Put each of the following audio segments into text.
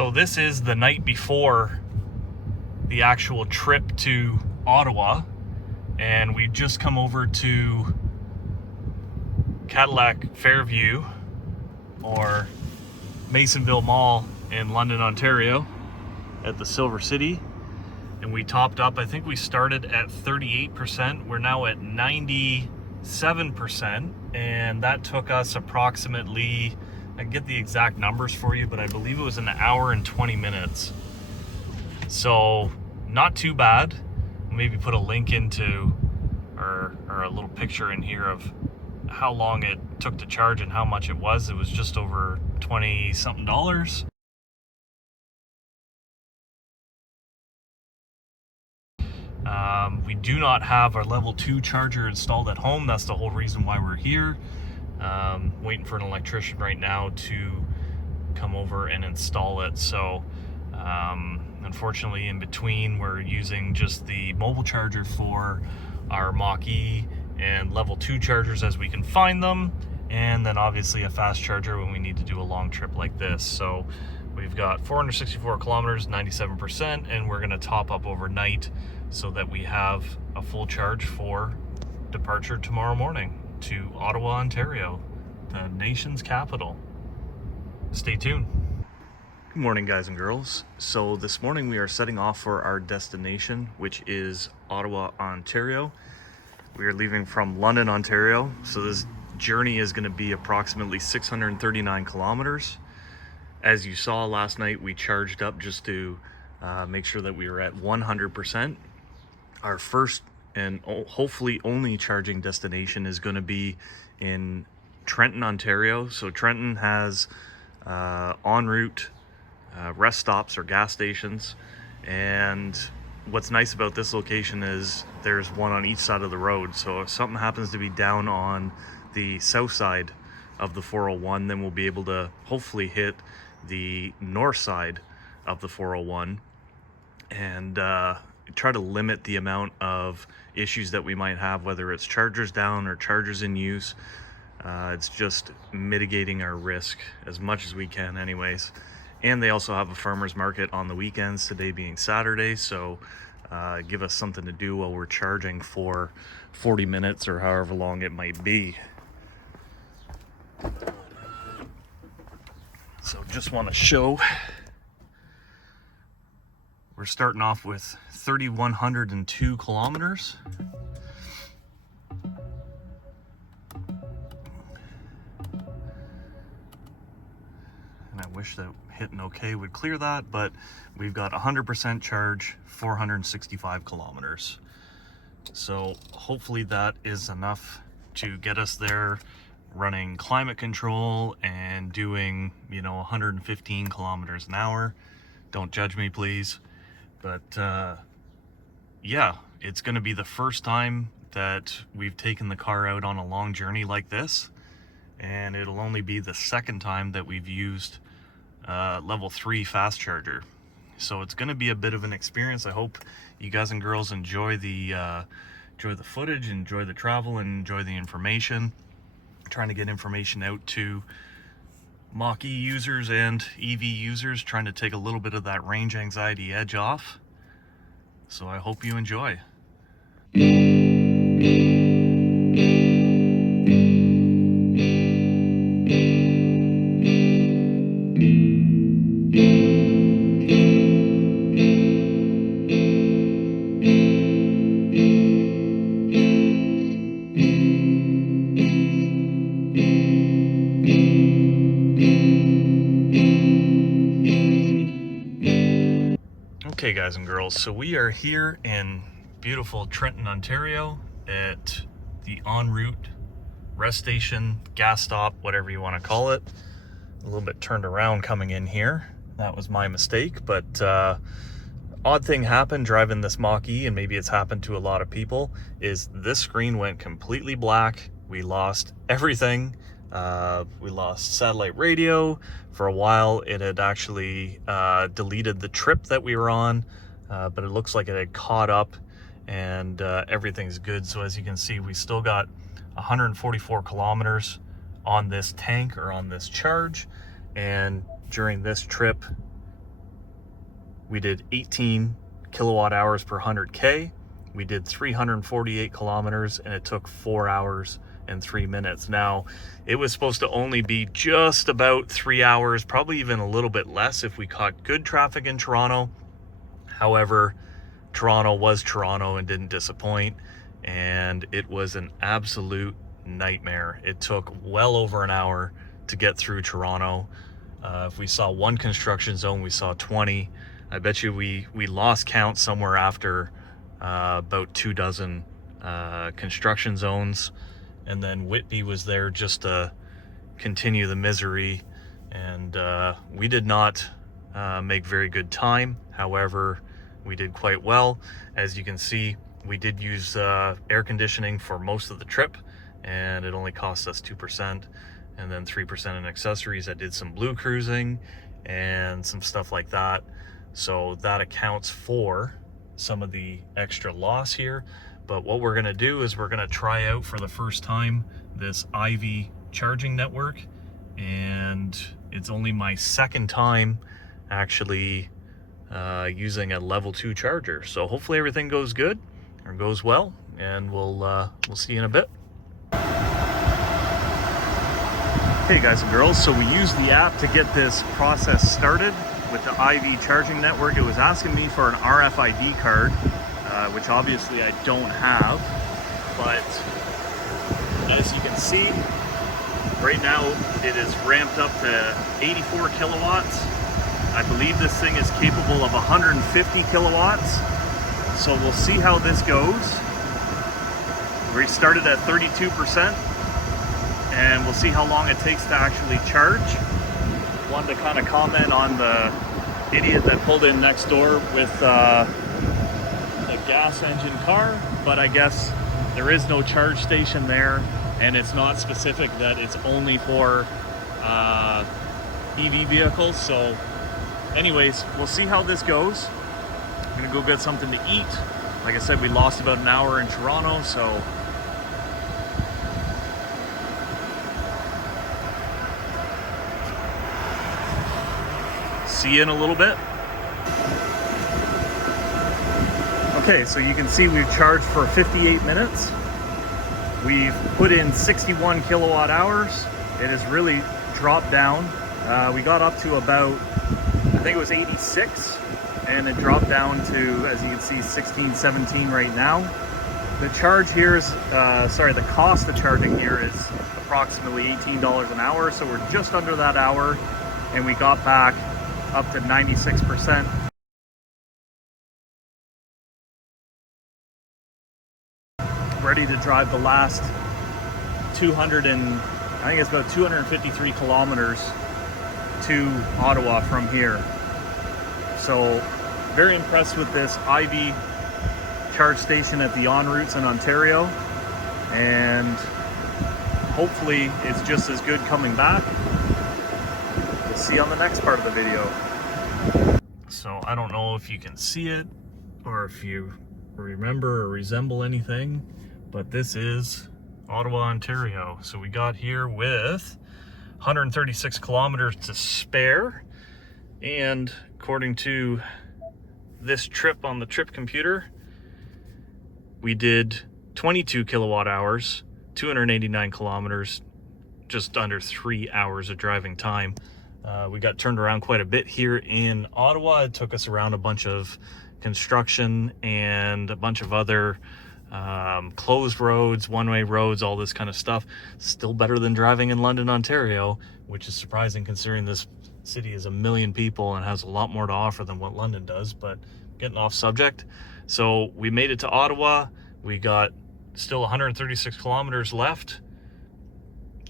So this is the night before the actual trip to Ottawa, and we've just come over to Cadillac Fairview or Masonville Mall in London, Ontario at the Silver City, and we topped up. I think we started at 38%. We're now at 97%, and that took us approximately, I can get the exact numbers for you, but I believe it was an hour and 20 minutes. So not too bad. Maybe put a link into or a little picture in here of how long it took to charge and how much it was. It was just over 20 something dollars. We do not have our level 2 charger installed at home. That's the whole reason why we're here. Waiting for an electrician right now to come over and install it. So unfortunately, in between, we're using just the mobile charger for our Mach-E and level 2 chargers as we can find them, and then obviously a fast charger when we need to do a long trip like this. So we've got 464 kilometers, 97%, and we're going to top up overnight so that we have a full charge for departure tomorrow morning to Ottawa, Ontario, the nation's capital. Stay tuned. Good morning, guys and girls. So this morning we are setting off for our destination, which is Ottawa, Ontario. We are leaving from London, Ontario. So this journey is going to be approximately 639 kilometers. As you saw last night, we charged up just to make sure that we were at 100%. Our first and hopefully only charging destination is going to be in Trenton, Ontario. So Trenton has en route rest stops or gas stations, and what's nice about this location is there's one on each side of the road. So if something happens to be down on the south side of the 401, then we'll be able to hopefully hit the north side of the 401 and try to limit the amount of issues that we might have, whether it's chargers down or chargers in use. It's just mitigating our risk as much as we can anyways. And they also have a farmer's market on the weekends, today being Saturday, so give us something to do while we're charging for 40 minutes or however long it might be. So just want to show, we're starting off with 3,102 kilometers. I wish that hitting OK would clear that, but we've got 100% charge, 465 kilometers. So hopefully that is enough to get us there, running climate control and doing, 115 kilometers an hour. Don't judge me, please. But yeah, it's going to be the first time that we've taken the car out on a long journey like this, and it'll only be the second time that we've used level 3 fast charger. So it's going to be a bit of an experience. I hope you guys and girls enjoy the footage, enjoy the travel, and enjoy the information. I'm trying to get information out to Mach-E users and EV users, trying to take a little bit of that range anxiety edge off. So I hope you enjoy. Okay, guys and girls, so we are here in beautiful Trenton, Ontario at the en route rest station, gas stop, whatever you want to call it. A little bit turned around coming in here. That was my mistake, but odd thing happened driving this Mach-E, and maybe it's happened to a lot of people, is this screen went completely black. We lost everything. We lost satellite radio. For a while it had actually deleted the trip that we were on, but it looks like it had caught up, and everything's good. So as you can see, we still got 144 kilometers on this tank or on this charge, and during this trip we did 18 kilowatt hours per 100K. We did 348 kilometers, and it took 4 hours and 3 minutes. Now, it was supposed to only be just about 3 hours, probably even a little bit less if we caught good traffic in Toronto. However, Toronto was Toronto and didn't disappoint, and it was an absolute nightmare. It took well over an hour to get through Toronto. If we saw one construction zone, we saw 20. I bet you we lost count somewhere after about 24 construction zones, and then Whitby was there just to continue the misery, and we did not make very good time. However, we did quite well. As you can see, we did use air conditioning for most of the trip, and it only cost us 2%, and then 3% in accessories. I did some blue cruising and some stuff like that, so that accounts for some of the extra loss here. But what we're gonna do is we're gonna try out for the first time this IV charging network, and it's only my second time actually using a level 2 charger. So hopefully everything goes good or goes well, and we'll see you in a bit. Okay guys and girls, so we used the app to get this process started with the IV charging network. It was asking me for an RFID card, which obviously I don't have, but as you can see, right now it is ramped up to 84 kilowatts. I believe this thing is capable of 150 kilowatts, so we'll see how this goes. We started at 32%, and we'll see how long it takes to actually charge. Wanted to kind of comment on the idiot that pulled in next door with the gas engine car, but I guess there is no charge station there, and it's not specific that it's only for EV vehicles. So anyways, we'll see how this goes. I'm gonna go get something to eat. Like I said, we lost about an hour in Toronto, so see you in a little bit. Okay, so you can see we've charged for 58 minutes. We've put in 61 kilowatt hours. It has really dropped down. We got up to about, I think it was 86, and it dropped down to, as you can see, 16, 17 right now. The charge here is, the cost of charging here is approximately $18 an hour, so we're just under that hour, and we got back up to 96%. Ready to drive the last 253 kilometers to Ottawa from here. So very impressed with this IV charge station at the en routes in Ontario, and hopefully it's just as good coming back. We'll see you on the next part of the video. So I don't know if you can see it or if you remember or resemble anything, but this is Ottawa, Ontario. So we got here with 136 kilometers to spare, and according to this trip on the trip computer, we did 22 kilowatt hours, 289 kilometers, just under 3 hours of driving time. We got turned around quite a bit here in Ottawa. It took us around a bunch of construction and a bunch of other closed roads, one-way roads, all this kind of stuff. Still better than driving in London, Ontario, which is surprising considering this city is 1 million people and has a lot more to offer than what London does. But getting off subject, so we made it to Ottawa. We got still 136 kilometers left,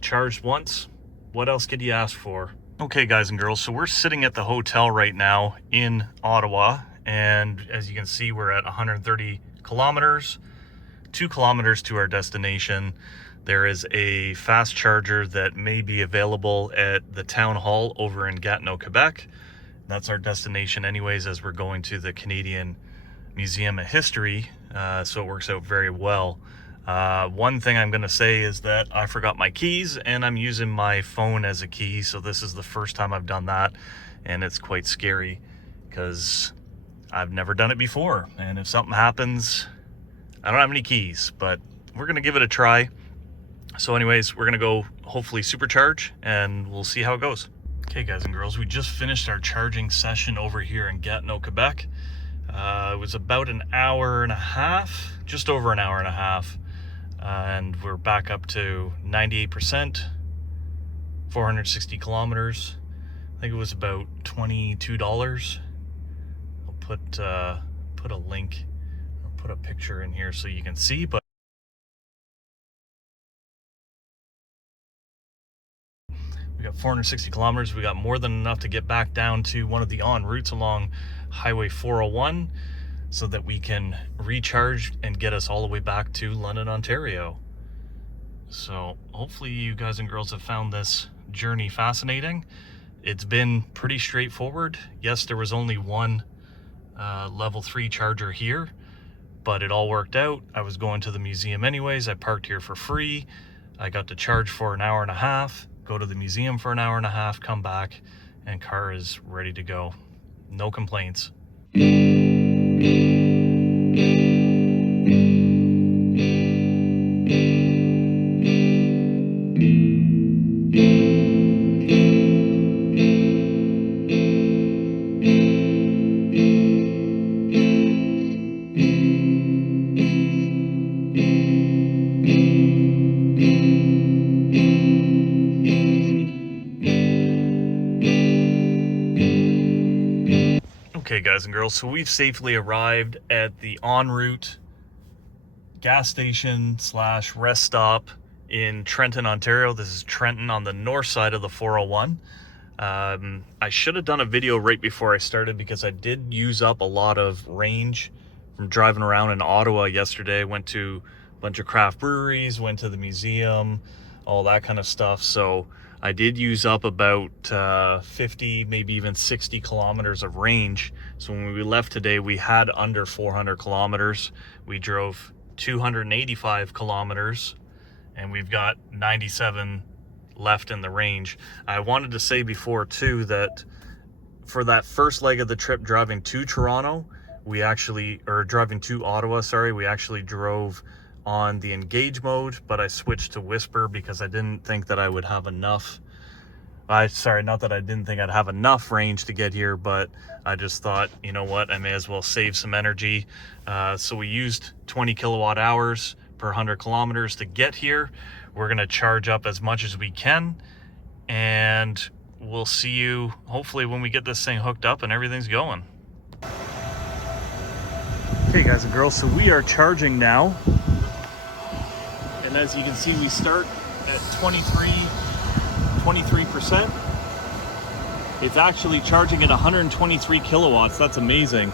charged once. What else could you ask for? Okay guys and girls, so we're sitting at the hotel right now in Ottawa, and as you can see, we're at 130 kilometers, 2 kilometers to our destination. There is a fast charger that may be available at the town hall over in Gatineau, Quebec. That's our destination anyways, as we're going to the Canadian Museum of History, so it works out very well. One thing I'm going to say is that I forgot my keys, and I'm using my phone as a key, so this is the first time I've done that, and it's quite scary because I've never done it before, and if something happens, I don't have any keys, but we're gonna give it a try. So anyways, we're gonna go hopefully supercharge and we'll see how it goes. Okay guys and girls, we just finished our charging session over here in Gatineau, Quebec. It was about an hour and a half, just over an hour and a half. And we're back up to 98%, 460 kilometers. I think it was about $22. I'll put a link, or put a picture in here so you can see, but we got 460 kilometers. We got more than enough to get back down to one of the en routes along Highway 401 so that we can recharge and get us all the way back to London, Ontario. So hopefully you guys and girls have found this journey fascinating. It's been pretty straightforward. Yes, there was only one level 3 charger here, but it all worked out. I was going to the museum anyways. I parked here for free. I got to charge for an hour and a half, go to the museum for an hour and a half, come back, and car is ready to go. No complaints. Okay guys and girls, so we've safely arrived at the en route gas station / rest stop in Trenton, Ontario. This is Trenton on the north side of the 401. I should have done a video right before I started because I did use up a lot of range from driving around in Ottawa yesterday. Went to a bunch of craft breweries, went to the museum, all that kind of stuff. So I did use up about 50, maybe even 60 kilometers of range. So when we left today, we had under 400 kilometers. We drove 285 kilometers and we've got 97 left in the range. I wanted to say before too that for that first leg of the trip driving to Toronto, driving to Ottawa, sorry, we actually drove on the engage mode, but I switched to whisper because I didn't think that I would have enough. Not that I didn't think I'd have enough range to get here, but I just thought, you know what, I may as well save some energy. So we used 20 kilowatt hours per 100 kilometers to get here. We're gonna charge up as much as we can, and we'll see you hopefully when we get this thing hooked up and everything's going. Okay guys and girls, so we are charging now. And as you can see, we start at 23%. It's actually charging at 123 kilowatts. That's amazing.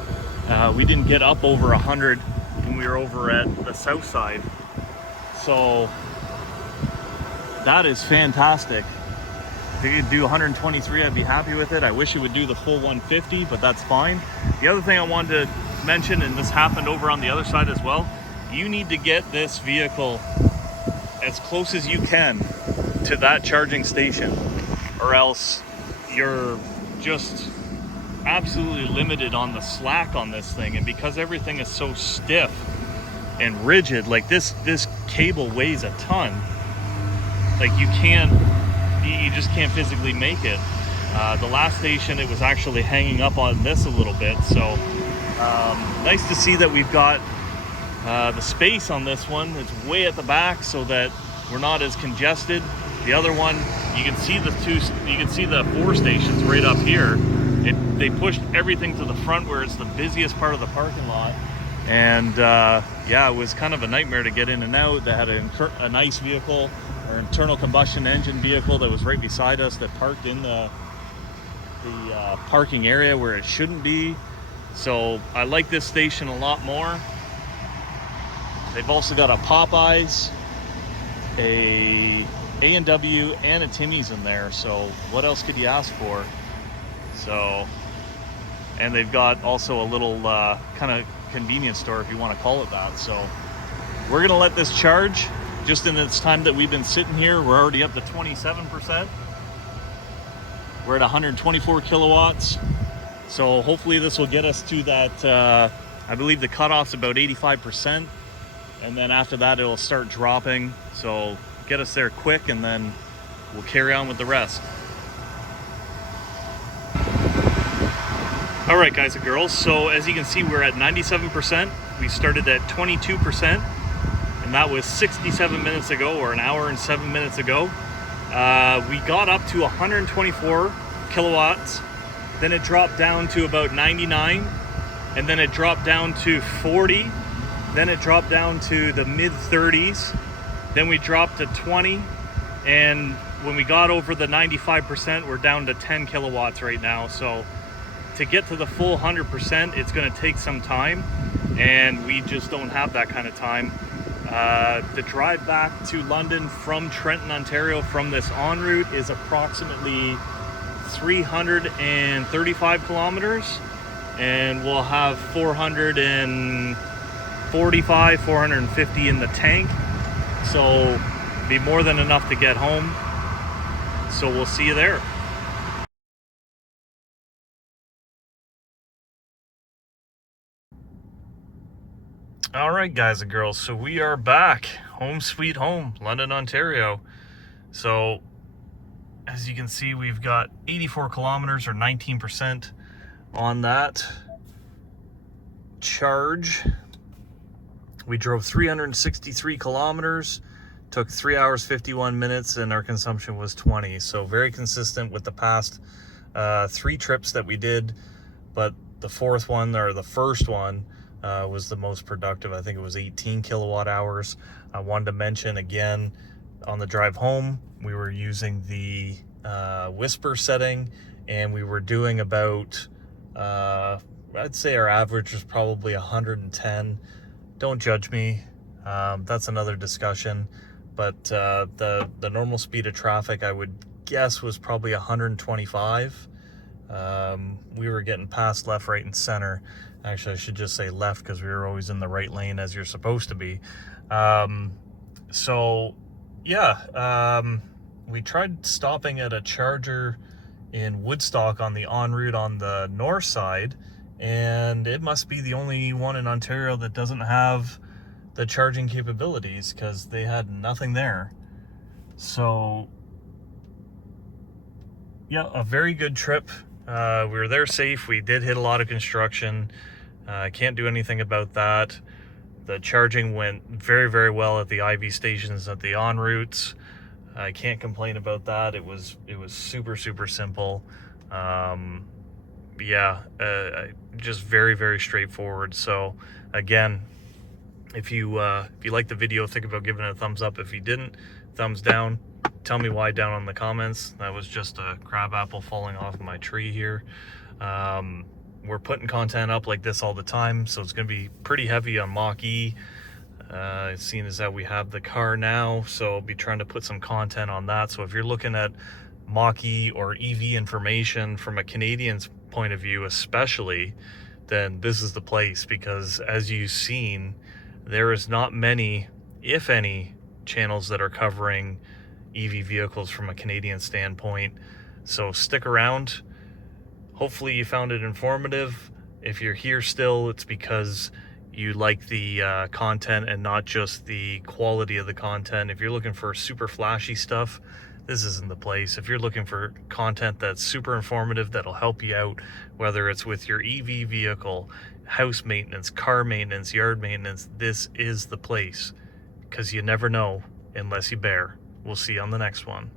We didn't get up over 100 when we were over at the south side. So that is fantastic. If it could do 123, I'd be happy with it. I wish it would do the full 150, but that's fine. The other thing I wanted to mention, and this happened over on the other side as well, you need to get this vehicle as close as you can to that charging station, or else you're just absolutely limited on the slack on this thing. And because everything is so stiff and rigid, like this cable weighs a ton, like you just can't physically make it. The last station, it was actually hanging up on this a little bit. So nice to see that we've got the space on this one. It's way at the back so that we're not as congested. The other one, you can see the 4 stations right up here. They pushed everything to the front where it's the busiest part of the parking lot. And yeah, it was kind of a nightmare to get in and out. They had a nice vehicle, or internal combustion engine vehicle, that was right beside us that parked in the parking area where it shouldn't be. So I like this station a lot more. They've also got a Popeyes, a A&W, and a Timmy's in there. So what else could you ask for? So, and they've got also a little kind of convenience store, if you want to call it that. So we're gonna let this charge. Just in this time that we've been sitting here, we're already up to 27%. We're at 124 kilowatts. So hopefully this will get us to that, I believe the cutoff's about 85%. And then after that, it'll start dropping. So get us there quick, and then we'll carry on with the rest. All right, guys and girls. So as you can see, we're at 97%. We started at 22%, and that was 67 minutes ago, or an hour and 7 minutes ago. We got up to 124 kilowatts. Then it dropped down to about 99, and then it dropped down to 40. Then it dropped down to the mid 30s. Then we dropped to 20, and when we got over the 95%, we're down to 10 kilowatts right now. So to get to the full 100%, it's going to take some time, and we just don't have that kind of time. The drive back to London from Trenton, Ontario, from this en route is approximately 335 kilometers, and we'll have 445, 450 in the tank, so be more than enough to get home. So we'll see you there. All right, guys and girls, so we are back. Home sweet home, London, Ontario. So as you can see, we've got 84 kilometers, or 19% on that charge. We drove 363 kilometers, took 3 hours 51 minutes, and our consumption was 20. So very consistent with the past 3 trips that we did, but the fourth one, or the first one, was the most productive. I think it was 18 kilowatt hours. I wanted to mention again, on the drive home, we were using the whisper setting, and we were doing about, I'd say our average was probably 110. Don't judge me. That's another discussion. But the normal speed of traffic, I would guess, was probably 125. We were getting past left, right, and center. Actually, I should just say left, because we were always in the right lane, as you're supposed to be. So yeah, we tried stopping at a charger in Woodstock on the en route on the north side, and it must be the only one in Ontario that doesn't have the charging capabilities, because they had nothing there. So yeah, a very good trip. We were there safe. We did hit a lot of construction. Can't do anything about that. The charging went very, very well at the IV stations at the en routes. I can't complain about that. It was super, super simple. Yeah, just very, very straightforward. So again, if you like the video, think about giving it a thumbs up. If you didn't, thumbs down. Tell me why down in the comments. That was just a crab apple falling off my tree here. We're putting content up like this all the time, so it's going to be pretty heavy on Mach-E, seeing as that we have the car now. So I'll be trying to put some content on that. So if you're looking at Mach-E or EV information from a Canadian's point of view especially, then this is the place, because as you've seen, there is not many, if any, channels that are covering EV vehicles from a Canadian standpoint. So stick around. Hopefully you found it informative. If you're here still, it's because you like the content and not just the quality of the content. If you're looking for super flashy stuff, this isn't the place. If you're looking for content that's super informative, that'll help you out, whether it's with your EV vehicle, house maintenance, car maintenance, yard maintenance, this is the place, because you never know unless you bear. We'll see you on the next one.